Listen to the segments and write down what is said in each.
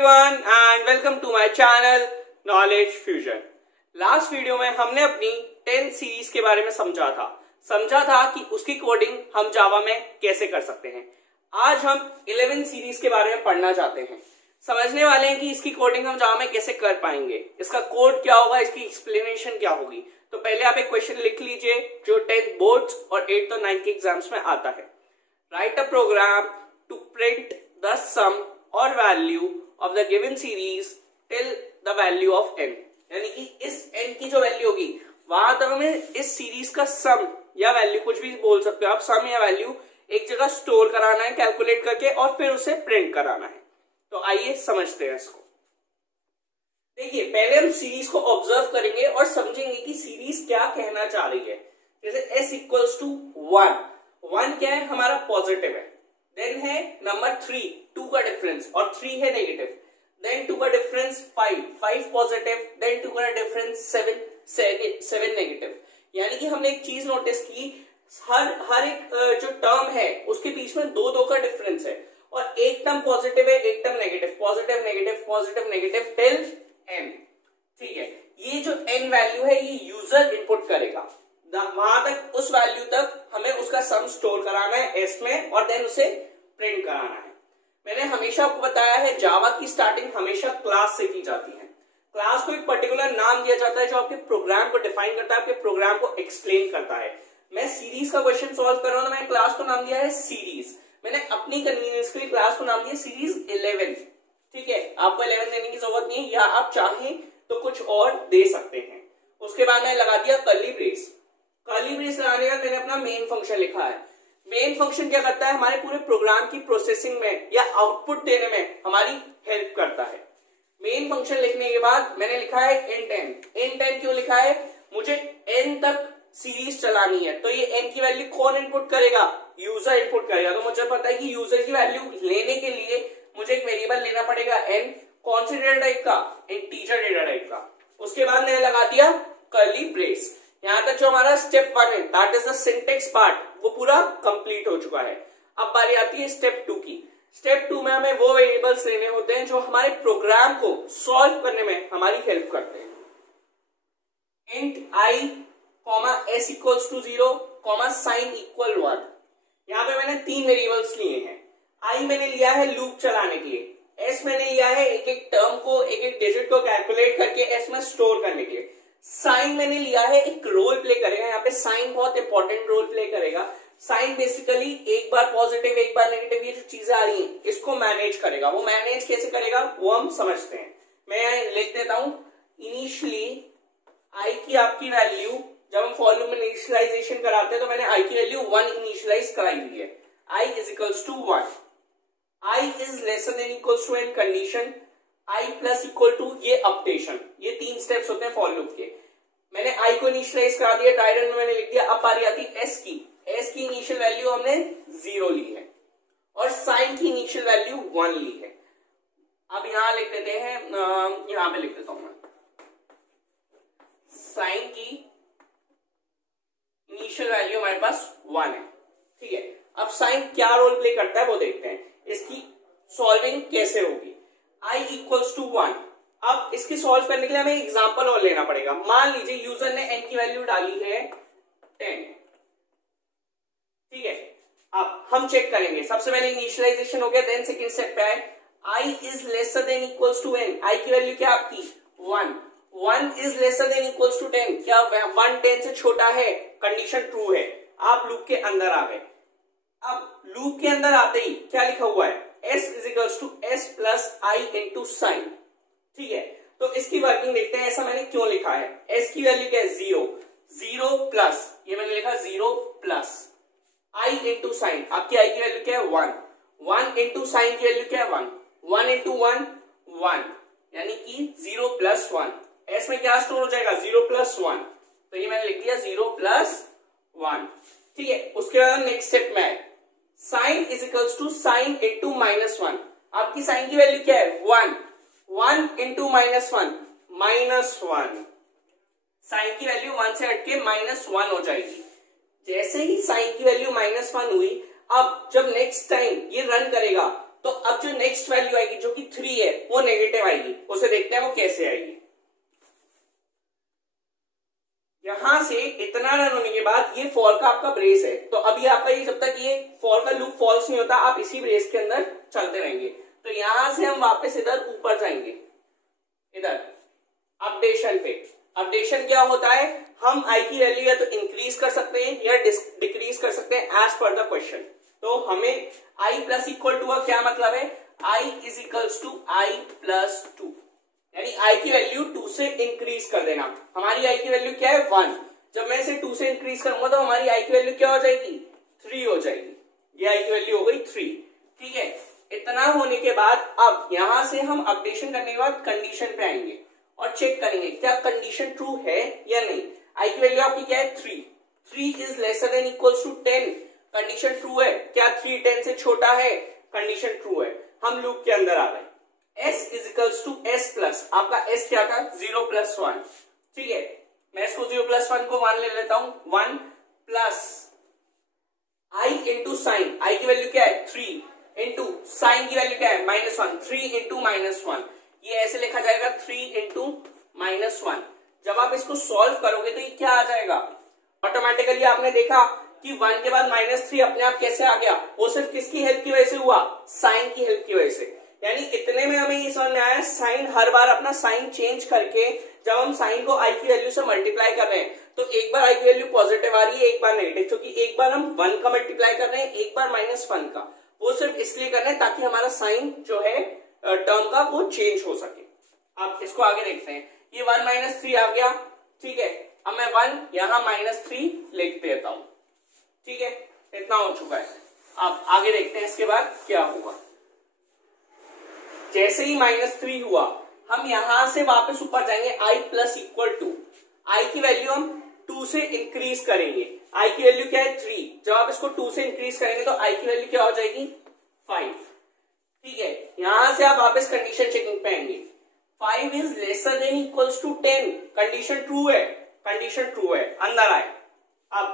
everyone and welcome to my channel Knowledge Fusion। Last video में हमने अपनी 10 series के बारे में समझा था कि उसकी कोडिंग हम जावा में कैसे कर सकते हैं। आज हम 11 सीरीज के बारे में पढ़ना चाहते हैं, समझने वाले हैं कि इसकी कोडिंग हम जावा में कैसे कर पाएंगे, इसका कोड क्या होगा, इसकी एक्सप्लेनेशन क्या होगी। तो पहले आप एक क्वेश्चन लिख लीजिए जो 10th बोर्ड्स और 8th और 9th के एग्जाम्स में आता है। Write a program to print the sum और value of the given series till the value of n, यानी कि इस n की जो वैल्यू होगी वहां तक हमें इस सीरीज का सम या वैल्यू, कुछ भी बोल सकते हो आप, सम या वैल्यू एक जगह स्टोर कराना है कैलकुलेट करके और फिर उसे प्रिंट कराना है। तो आइए समझते हैं इसको। देखिए, पहले हम सीरीज को ऑब्जर्व करेंगे और समझेंगे कि सीरीज क्या कहना चाह रही है। जैसे s इक्वल्स टू 1 क्या है, हमारा पॉजिटिव है। देन है नंबर 3, 2 का डिफरेंस और 3 है नेगेटिव। देन 2 का डिफरेंस 5 पॉजिटिव। देन 2 का डिफरेंस 7 नेगेटिव। यानी कि हमने एक चीज नोटिस की, हर एक जो टर्म है उसके बीच में 2 का डिफरेंस है और एक टर्म पॉजिटिव है, एक term negative, positive negative positive negative till n। ठीक है, ये जो n वैल्यू है ये यूजर इनपुट करेगा, वहां तक, उस वैल्यू तक हमें उसका सम स्टोर कराना है s में और देन उसे प्रिंट कराना है। मैंने हमेशा आपको बताया है जावा की स्टार्टिंग हमेशा क्लास से की जाती है। क्लास को एक पर्टिकुलर नाम दिया जाता है जो आपके प्रोग्राम को डिफाइन करता है, आपके प्रोग्राम को एक्सप्लेन करता है। मैं सीरीज का क्वेश्चन सॉल्व कर रहा हूं, मैंने क्लास को नाम दिया है सीरीज। मैंने अपनी कन्वीनियंस के लिए क्लास को नाम दिया सीरीज 11। ठीक है, आपको 11 देने की जरूरत नहीं है, या आप चाहें तो कुछ और दे सकते हैं। उसके बाद मैंने लगा दिया कर्ली ब्रेस। कर्ली ब्रेस लगाने का मैंने अपना मेन फंक्शन लिखा है। मेन फंक्शन क्या करता है, हमारे पूरे प्रोग्राम की प्रोसेसिंग में या आउटपुट देने में हमारी हेल्प करता है। मेन फंक्शन लिखने के बाद मैंने लिखा है int n। int n क्यों लिखा है, मुझे n तक सीरीज चलानी है, तो ये n की वैल्यू कौन इनपुट करेगा, यूजर इनपुट करेगा। तो मुझे पता है कि यूजर की वैल्यू लेने के लिए मुझे एक वेरिएबल लेना पड़ेगा n, कौन सी डेटा टाइप का, इंटीजर डेटा टाइप का। उसके बाद मैंने लगा दिया कर्ली ब्रेस। यहां तक जो हमारा स्टेप 1 है, that is the syntax part, वो पूरा कंप्लीट हो चुका है। अब बारी आती है स्टेप 2 की। स्टेप 2 में हमें वो वेरिएबल्स लेने होते हैं जो हमारे प्रोग्राम को सॉल्व करने में हमारी हेल्प करते हैं। Int i, s equals to 0, sign equal 1। यहाँ पे मैंने 3 वेरिएबल्स लिए हैं। i मैंने लिया है लूप चलाने के लिए, s मैंने लिया है एक एक टर्म को, एक एक डिजिट को कैलकुलेट करके s में स्टोर करने के लिए। साइन मैंने लिया है एक रोल प्ले करेगा, यहाँ पे साइन बहुत इंपॉर्टेंट रोल प्ले करेगा। साइन बेसिकली एक बार पॉजिटिव एक बार नेगेटिव, ये जो चीजें आ रही हैं इसको मैनेज करेगा। वो मैनेज कैसे करेगा वो हम समझते हैं। मैं लिख देता हूं, इनिशियली आई की आपकी वैल्यू, जब हम फॉर लूप में इनिशियलाइजेशन कराते हैं तो मैंने आई की वैल्यू 1 इनिशियलाइज कराई हुई है। I is equals to 1, I is lesser then equals to N condition, I plus equal to ये अपडेशन। ये 3 स्टेप्स होते हैं फॉर लूप के। मैंने आई को इनिशियलाइज करा दिया, टाइटल में मैंने लिख दिया। अब बारी आती है एस की इनिशियल वैल्यू हमने 0 ली है और साइन की इनिशियल वैल्यू 1 ली है। अब यहां लिख देते हैं, यहां पे लिख देता हूं मैं, साइन की इनिशियल वैल्यू हमारे पास 1 है। ठीक है, अब साइन क्या रोल प्ले करता है वो देखते हैं, इसकी सॉल्विंग कैसे होगी। i equals to 1। अब इसकी सॉल्व करने के लिए हमें एग्जांपल और लेना पड़ेगा। मान लीजिए यूजर ने n की वैल्यू डाली है 10। ठीक है, अब हम चेक करेंगे। सबसे पहले इनिशियलाइजेशन हो गया, देन सेकंड स्टेप पे आए, i is lesser then equals to n। i की वैल्यू क्या आपकी 1 is lesser then equals to 10। क्या 1 10 से छोटा है, कंडीशन ट्रू है। आप लूप के अंदर आ गए। अब लूप के अंदर आते ही क्या लिखा हुआ है, s is equals to s plus i into sign. ठीक है, तो इसकी वर्किंग देखते हैं, ऐसा मैंने क्यों लिखा है। s की वैल्यू क्या है 0 प्लस, ये मैंने लिखा 0 प्लस i इंटू साइन। आपकी i की वैल्यू क्या है 1 इंटू साइन की वैल्यू क्या है 1 इंटू 1 यानी कि 0 प्लस 1। s में क्या स्टोर हो जाएगा 0 प्लस 1, तो ये मैंने लिख दिया 0 प्लस 1। ठीक है, उसके बाद नेक्स्ट स्टेप में है, sign is equals to sign into -1। आपकी साइन की वैल्यू क्या है 1 इंटू -1 -1। साइन की वैल्यू 1 से हटके -1 हो जाएगी। जैसे ही साइन की वैल्यू -1 हुई, अब जब नेक्स्ट टाइम ये रन करेगा तो अब जो नेक्स्ट वैल्यू आएगी जो कि 3 है वो नेगेटिव आएगी, उसे देखते हैं वो कैसे आएगी। यहां से इतना रन होने के बाद ये फॉर का आपका ब्रेस है, तो अभी आपका ये जब तक ये फॉर का लूप फॉल्स नहीं होता आप इसी ब्रेस के अंदर चलते रहेंगे। तो यहां से हम वापस इधर ऊपर जाएंगे, इधर अपडेशन पे। अपडेशन क्या होता है, हम आई की वैल्यू या तो इंक्रीज कर सकते हैं या डिक्रीज कर सकते हैं एज पर द क्वेश्चन। तो हमें आई प्लस इक्वल टू का क्या मतलब है, I is equals to I plus two, यानी आई की वैल्यू 2 से इंक्रीज कर देना। हमारी आई की वैल्यू क्या है 1, जब मैं इसे 2 से इंक्रीज करूंगा तो हमारी आई की वैल्यू क्या हो जाएगी 3 हो जाएगी, ये आई की वैल्यू हो गई 3। ठीक है, इतना होने के बाद अब यहां से हम अपडेशन करने के बाद कंडीशन पे आएंगे और चेक करेंगे क्या कंडीशन ट्रू है या नहीं। आई की वैल्यू आपकी क्या है 3 is lesser then equals to 10, condition true है। क्या 3 10 से छोटा है, कंडीशन ट्रू है। हम लूप के अंदर आ गए, s is equals to s plus, आपका s क्या था 0 प्लस 1। ठीक है, मैं इसको 0 प्लस 1 को 1 ले लेता हूं, 1 plus I into sign, i की वैल्यू क्या है 3 इंटू साइन की वैल्यू क्या है -1, 3 इंटू -1, ये ऐसे लिखा जाएगा 3 इंटू -1। जब आप इसको सॉल्व करोगे तो ये क्या आ जाएगा, ऑटोमेटिकली आपने देखा कि 1 के बाद -3 अपने आप कैसे आ गया, वो सिर्फ किसकी हेल्प की वजह से हुआ, साइन की हेल्प की वजह से। यानी इतने में हमें ये समझ में आया साइन हर बार अपना साइन चेंज करके जब हम साइन को आई की वैल्यू से मल्टीप्लाई कर रहे हैं तो एक बार आई की वैल्यू पॉजिटिव आ रही है एक बार नेगेटिव, क्योंकि एक बार हम 1 का मल्टीप्लाई कर रहे हैं एक बार -1 का, वो सिर्फ इसलिए कर रहे हैं ताकि हमारा साइन जो है टर्म का वो चेंज हो सके। अब इसको आगे देखते हैं, ये 1 - 3 आ गया। ठीक है, अब मैं 1 यहां -3 लिख देता हूं। ठीक है, इतना हो चुका है। अब आगे देखते हैं इसके बाद क्या होगा। जैसे ही -3 हुआ हम यहां से वापस ऊपर जाएंगे, आई प्लस इक्वल टू, आई की वैल्यू हम 2 से इंक्रीज करेंगे। आई की वैल्यू क्या है 3, जब आप इसको 2 से इंक्रीज करेंगे तो आई की वैल्यू क्या हो जाएगी 5। ठीक है, यहां से आप वापस कंडीशन चेकिंग पे आएंगे, 5 is lesser then equals to 10, condition true है, कंडीशन ट्रू है, अंदर आए। अब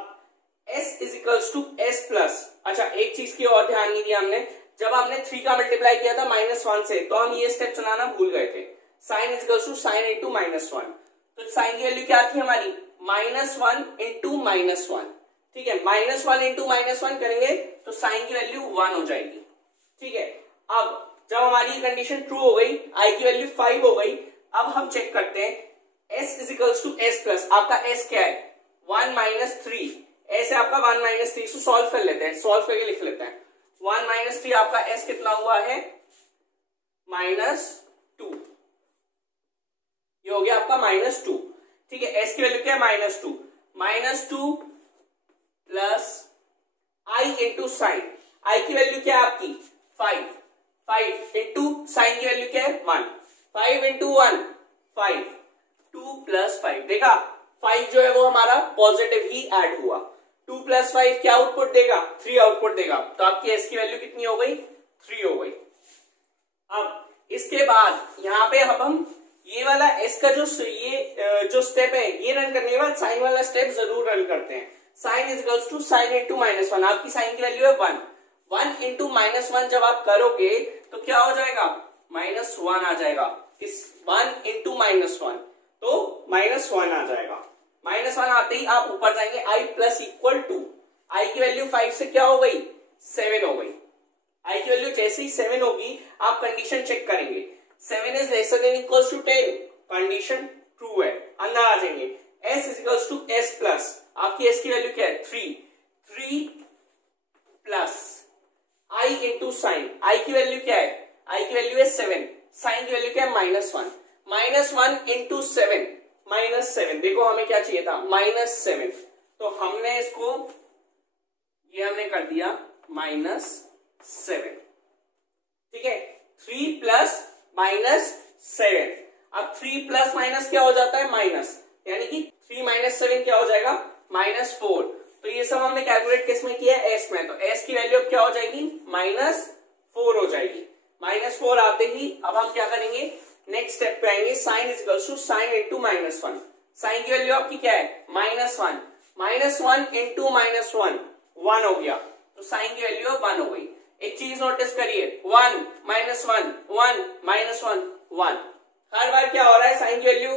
s is equals to s plus. अच्छा, एक चीज की और ध्यान नहीं दिया हमने, जब हमने 3 का मल्टीप्लाई किया था -1 से तो हम ये स्टेप चलाना भूल गए थे, sign is equals to sign into -1। तो साइन की वैल्यू क्या थी हमारी -1 इंटू -1। ठीक है, -1 इंटू -1 करेंगे तो साइन की वैल्यू 1 हो जाएगी। ठीक है, अब जब हमारी कंडीशन ट्रू हो गई, आई की वैल्यू 5 हो गई, अब हम चेक करते हैं s is equals to s plus. आपका s क्या है 1 - 3, ऐसे आपका 1 - 3 से सॉल्व कर लेते हैं, सॉल्व करके लिख लेते हैं। 1 - 3 आपका s कितना हुआ है -2, ये हो गया आपका -2। ठीक है, s की वैल्यू क्या है -2 plus i into sign, i की वैल्यू क्या है आपकी 5 इंटू साइन की वैल्यू क्या है 1, 5 इंटू 1 5, 2 प्लस 5। देखा 5 जो है वो हमारा पॉजिटिव ही ऐड हुआ, 2 प्लस 5 क्या आउटपुट देगा 3 आउटपुट देगा, तो आपकी s की वैल्यू कितनी हो गई 3 हो गई। अब इसके बाद यहाँ पे अब हम ये वाला s का जो स्टेप है ये रन करने के बाद साइन वाला स्टेप जरूर रन करते हैं। Sign is equals to sign into -1, आपकी साइन की वैल्यू है 1 इंटू -1 जब आप करोगे तो क्या हो जाएगा -1 आ जाएगा, इस 1 इंटू -1 तो -1 आ जाएगा। -1 आते ही आप ऊपर जाएंगे, आई प्लस इक्वल टू, आई की वैल्यू 5 से क्या हो गई 7 हो गई। आई की वैल्यू जैसे ही 7 होगी आप कंडीशन चेक करेंगे, 7 is lesser then equals to 10, condition true है, अंदर आ जाएंगे। s is equals to s plus, आपकी s की वैल्यू क्या है 3 plus i into sign, i की वैल्यू क्या है, आई की वैल्यू है 7, साइन की वैल्यू क्या है -1 इंटू 7 -7। देखो हमें क्या चाहिए था -7, तो हमने इसको ये हमने कर दिया -7। ठीक है, 3 प्लस -7, अब 3 प्लस माइनस क्या हो जाता है माइनस, यानी कि 3 - 7 क्या हो जाएगा -4। तो ये सब हमने कैलकुलेट किस में किया है s में, तो s की वैल्यू क्या हो जाएगी -4 हो जाएगी। -4 आते ही अब हम क्या करेंगे नेक्स्ट स्टेप पे आएंगे, sign is equal to sign into -1, sign की वैल्यू आपकी क्या है -1 इंटू -1 1 हो गया, तो साइन की वैल्यू 1 हो गई। एक चीज नोटिस करिए, 1 -1 1 -1 1, हर बार क्या हो रहा है, साइन की वैल्यू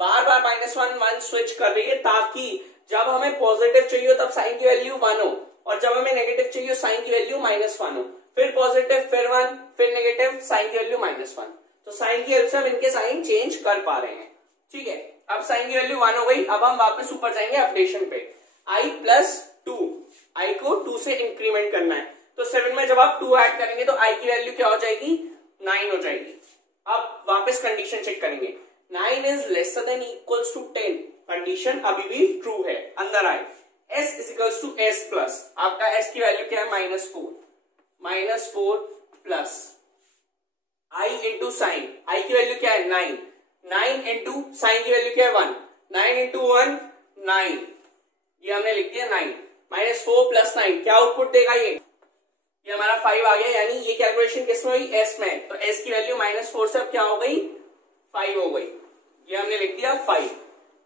बार बार -1 1 स्विच कर रही है, ताकि जब हमें पॉजिटिव चाहिए हो तब साइन की वैल्यू 1 हो, और जब हमें नेगेटिव चाहिए साइन की वैल्यू -1 हो, फिर पॉजिटिव, फिर 1, फिर नेगेटिव, साइन की वैल्यू -1। तो साइन की हेल्प से हम इनके साइन चेंज कर पा रहे हैं। ठीक है, अब साइन की वैल्यू 1 हो गई। अब हम वापस ऊपर जाएंगे अपडेशन पे, i + 2, i को 2 से इंक्रीमेंट करना है, तो 7 में जब आप 2 ऐड करेंगे तो i की वैल्यू क्या हो जाएगी, 9 हो जाएगी। अब वापस कंडीशन चेक करेंगे, 9 is lesser then equals to 10, condition अभी भी ट्रू है, अंदर आए। s equals to s plus, आपका s की वैल्यू क्या है, -4 plus i into sign, i की वैल्यू क्या है 9, 9 इंटू साइन की वैल्यू क्या है 1, 9 इंटू 1 9, ये हमने लिख दिया 9, -4 + 9 क्या आउटपुट देगा, ये हमारा 5 आ गया। यानी ये कैलकुलेशन किसमें हुई, s में, तो s की वैल्यू -4 से अब क्या हो गई, 5 हो गई, ये हमने लिख दिया 5।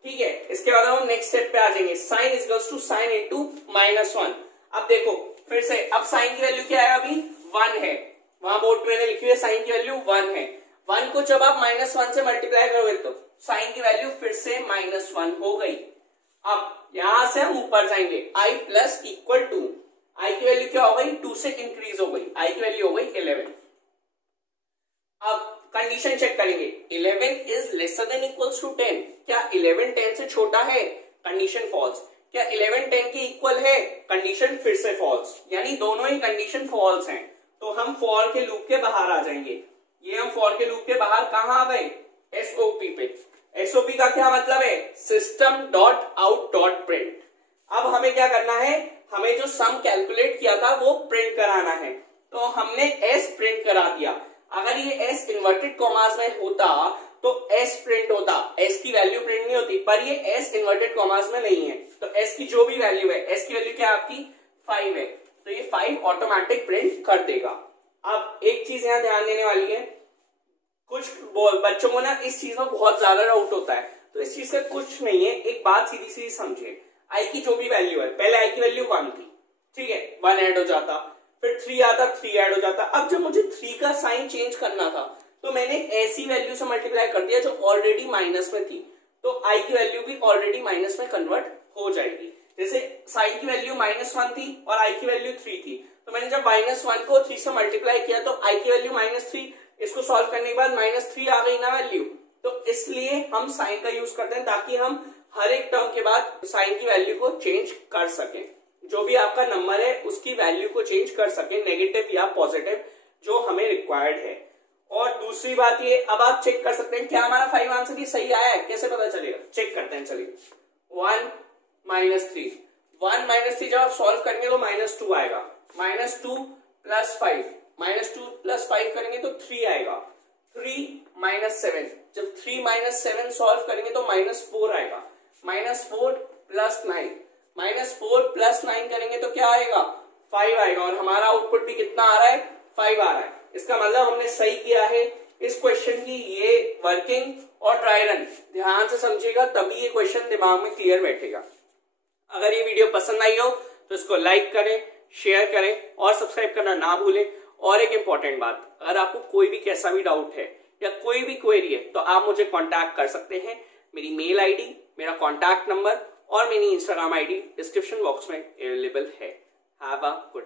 ठीक है, इसके बाद हम नेक्स्ट स्टेप पे आ जाएंगे, sign equals to sign into -1। अब देखो फिर से, अब साइन की वैल्यू क्या है, अभी 1 है, वहां बोर्ड पे मैंने लिखी हुई है साइन की वैल्यू 1 है, 1 को जब आप -1 से मल्टीप्लाई करोगे तो साइन की वैल्यू फिर से -1 हो गई। अब यहां से हम ऊपर जाएंगे, i + इक्वल टू, i की वैल्यू क्या हो गई, 2 से इंक्रीज हो गई, i की वैल्यू हो गई 11। अब कंडीशन चेक करेंगे, 11 is lesser then equals to 10, क्या 11 10 से छोटा है, कंडीशन फॉल्स। क्या 11 10 के इक्वल है, कंडीशन फिर से फॉल्स, यानी दोनों ही कंडीशन फॉल्स हैं, तो हम फॉर के लूप के बाहर आ जाएंगे। ये हम फॉर के लूप के बाहर कहां आ गए, एसओपी पे। एसओपी का क्या मतलब है, system dot out dot print. अब हमें क्या करना है, हमें जो सम कैलकुलेट किया था वो प्रिंट कराना है, तो हमने एस प्रिंट करा दिया। अगर ये एस इन्वर्टेड कॉमास में होता तो एस प्रिंट होता, एस की वैल्यू प्रिंट नहीं होती, पर ये एस इन्वर्टेड कॉमास में नहीं है, तो एस की जो भी वैल्यू है, एस की वैल्यू क्या है आपकी 5 है, तो ये 5 ऑटोमेटिक प्रिंट कर देगा। अब एक चीज यहां ध्यान देने वाली है, कुछ बच्चों को ना इस चीज में बहुत ज्यादा डाउट होता है, तो इस चीज का कुछ नहीं है, एक बात सीधी सीधी समझिए, आई की जो भी वैल्यू है, पहले आई की वैल्यू 1 थी, ठीक है, 1 ऐड हो जाता, फिर 3 आता, 3 ऐड हो जाता। अब जब मुझे 3 का साइन चेंज करना था तो मैंने ऐसी वैल्यू से मल्टीप्लाई कर दिया जो ऑलरेडी माइनस में थी, तो आई की वैल्यू भी ऑलरेडी माइनस में कन्वर्ट हो जाएगी। जैसे साइन की वैल्यू -1 थी और आई की वैल्यू 3 थी, तो मैंने जब -1 को 3 से मल्टीप्लाई किया तो आई की वैल्यू -3, इसको सॉल्व करने के बाद -3 आ गई ना वैल्यू, तो इसलिए हम साइन का यूज करते हैं ताकि हम हर एक टर्म के बाद साइन की वैल्यू को चेंज कर सकें, जो भी आपका नंबर है उसकी वैल्यू को चेंज कर सकें, नेगेटिव या पॉजिटिव, जो हमें रिक्वायर्ड है। और दूसरी बात ये, अब आप चेक कर सकते हैं क्या हमारा 5 आंसर ही सही आया है, कैसे पता चलेगा, चेक करते हैं। चलिए 1 -3, 1 -3 जब आप सॉल्व करेंगे तो -2 आएगा, -2 + 5, -2 + 5 करेंगे तो 3 आएगा, 3 - 7, जब 3 - 7 सॉल्व करेंगे तो -4 आएगा, -4 + 9, -4 + 9 करेंगे तो क्या आएगा 5 आएगा, और हमारा आउटपुट भी कितना आ रहा है 5 आ रहा है। इसका मतलब हमने सही किया है इस क्वेश्चन की ये वर्किंग और ट्राई रन ध्यान से समझिएगा, तभी ये क्वेश्चन दिमाग में क्लियर बैठेगा। अगर ये वीडियो पसंद आई हो तो इसको लाइक करें, शेयर करें और सब्सक्राइब करना ना भूलें। और एक इंपॉर्टेंट बात, अगर आपको कोई भी कैसा भी डाउट है या कोई भी क्वेरी है तो आप मुझे कांटेक्ट कर सकते हैं। मेरी मेल आईडी, मेरा कांटेक्ट नंबर और मेरी इंस्टाग्राम आईडी डिस्क्रिप्शन बॉक्स में अवेलेबल है। Have a good